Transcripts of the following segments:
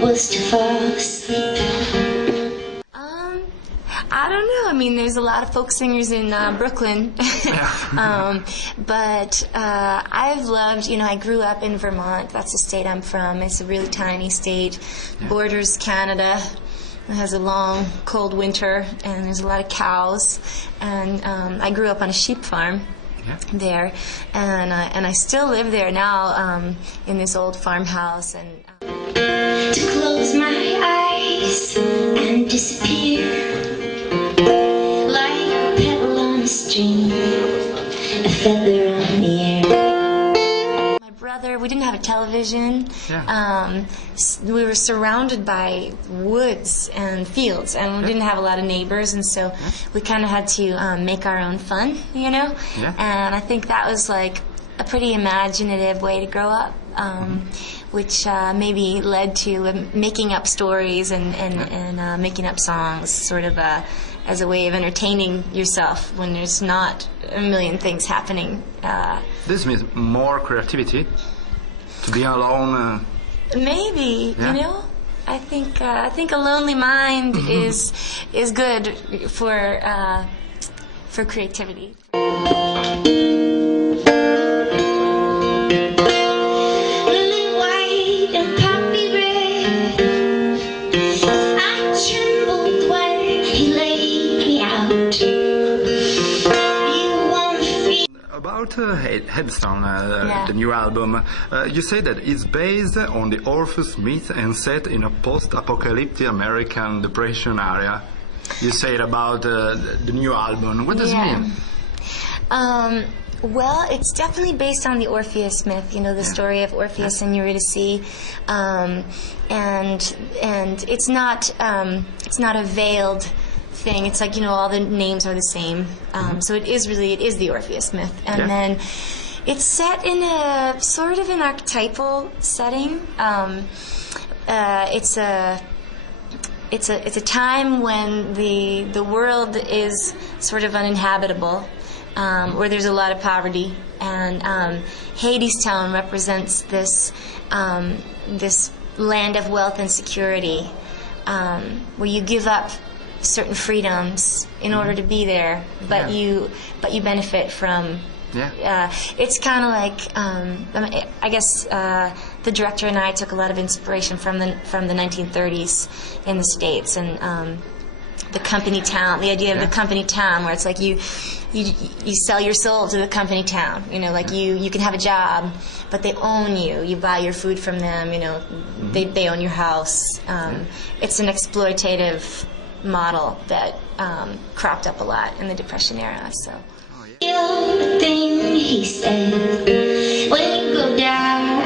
was to fall asleep. I don't know. I mean, there's a lot of folk singers in Brooklyn. But I've loved, I grew up in Vermont. That's the state I'm from. It's a really tiny state. Borders Canada. It has a long, cold winter, and there's a lot of cows. And I grew up on a sheep farm there, and I still live there now in this old farmhouse. And to close my eyes and disappear like a pebble on a stream, a feather on the air. My brother, we didn't have a television. We were surrounded by woods and fields, and we didn't have a lot of neighbors, and so we kind of had to make our own fun, And I think that was like a pretty imaginative way to grow up, which maybe led to making up stories and making up songs, sort of as a way of entertaining yourself when there's not a million things happening. This means more creativity, to be alone. Maybe, I think a lonely mind is good for creativity. About Headstone, the new album, you say that it's based on the Orpheus myth and set in a post-apocalyptic American Depression area. You say it about the new album. What does it mean? Well, it's definitely based on the Orpheus myth, the story of Orpheus and Eurydice, and it's not a veiled thing. It's like, all the names are the same. So it is the Orpheus myth. And then it's set in a sort of an archetypal setting. It's a time when the world is sort of uninhabitable, where there's a lot of poverty, and Hadestown represents this land of wealth and security, where you give up certain freedoms in order to be there, but you benefit from. It's kind of like I guess the director and I took a lot of inspiration from the 1930s in the States, and the company town, the idea of the company town, where it's like you sell your soul to the company town. Like you can have a job, but they own you. You buy your food from them. They own your house. It's an exploitative model that cropped up a lot in the Depression era. So. The thing he said when you go down.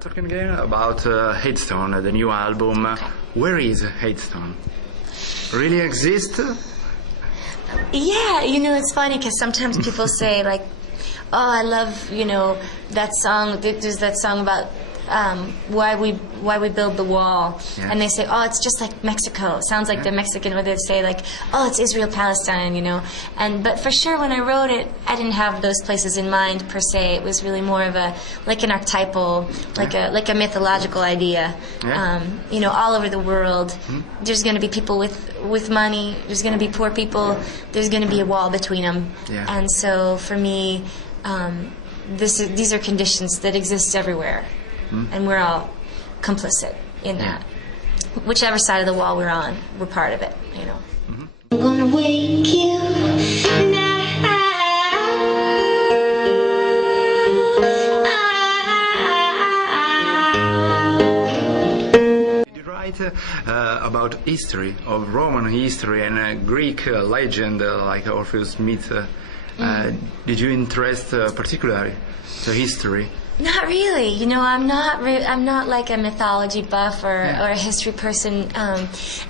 Talking again about Headstone, the new album. Where is Headstone? Really exist? Yeah, it's funny because sometimes people say like, "Oh, I love that song." There's that song about why we build the wall, and they say, "Oh, it's just like Mexico." It sounds like the Mexican, where they say like, "Oh, it's Israel Palestine," but for sure when I wrote it, I didn't have those places in mind per se. It was really more of an archetypal, like a mythological idea. All over the world, there's going to be people with money. There's going to be poor people. There's going to be a wall between them, and so for me, these are conditions that exist everywhere. And we're all complicit in that. Whichever side of the wall we're on, we're part of it, I'm gonna wake you now. Did you write about history, of Roman history and Greek legend like Orpheus myth? Did you interest particularly to history? Not really. I'm not like a mythology buff or a history person.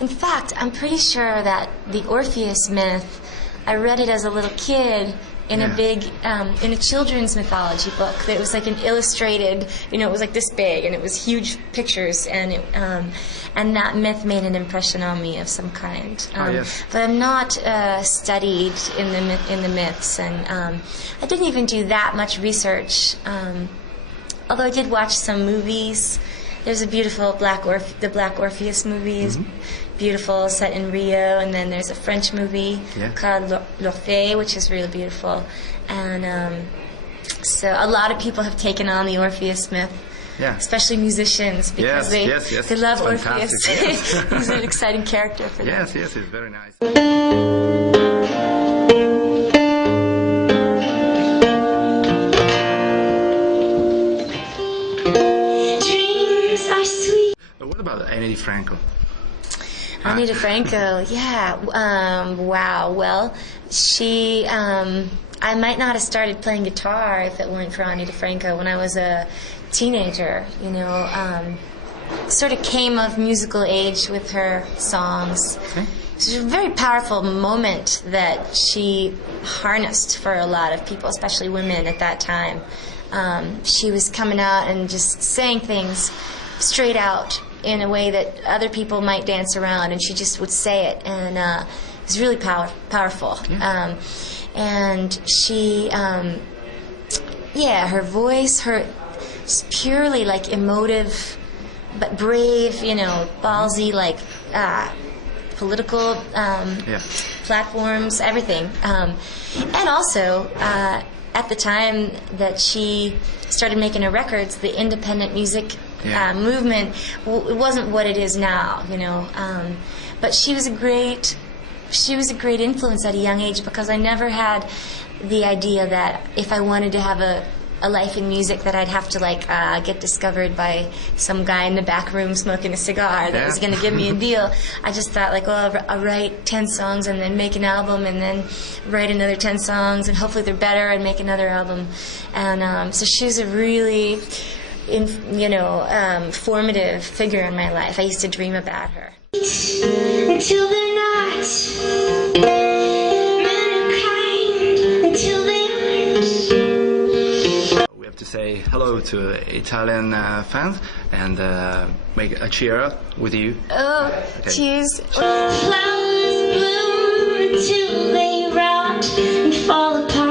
In fact, I'm pretty sure that the Orpheus myth, I read it as a little kid, in a big, in a children's mythology book. That was like an illustrated, it was like this big, and it was huge pictures, and and that myth made an impression on me of some kind. Yes. But I'm not studied in the myths, and I didn't even do that much research. Although I did watch some movies. There's a beautiful the Black Orpheus movie is beautiful, set in Rio, and then there's a French movie called L'Orphée, which is really beautiful. And so a lot of people have taken on the Orpheus myth, especially musicians, because they love Orpheus. Yes. He's an exciting character for them. Yes, it's very nice. What about Annie Franco? Annie DeFranco, wow. Well, she, I might not have started playing guitar if it weren't for Annie DeFranco when I was a teenager. Sort of came of musical age with her songs. Okay. It was a very powerful moment that she harnessed for a lot of people, especially women at that time. She was coming out and just saying things straight out in a way that other people might dance around, and she just would say it, and it was really powerful. Yeah. And she, her voice, just purely like emotive, but brave, ballsy, like political platforms, everything. And also, at the time that she started making her records, the independent music movement it wasn't what it is now, but she was a great influence at a young age, because I never had the idea that if I wanted to have a life in music that I'd have to get discovered by some guy in the back room smoking a cigar that was going to give me a deal. I just thought I'll write 10 songs and then make an album, and then write another 10 songs, and hopefully they're better, and make another album. And so she was a really formative figure in my life. I used to dream about her. Until they're not mankind, until they aren't. We have to say hello to Italian fans and make a cheer with you. Oh, okay. Cheers. Flowers bloom until they rot and fall apart.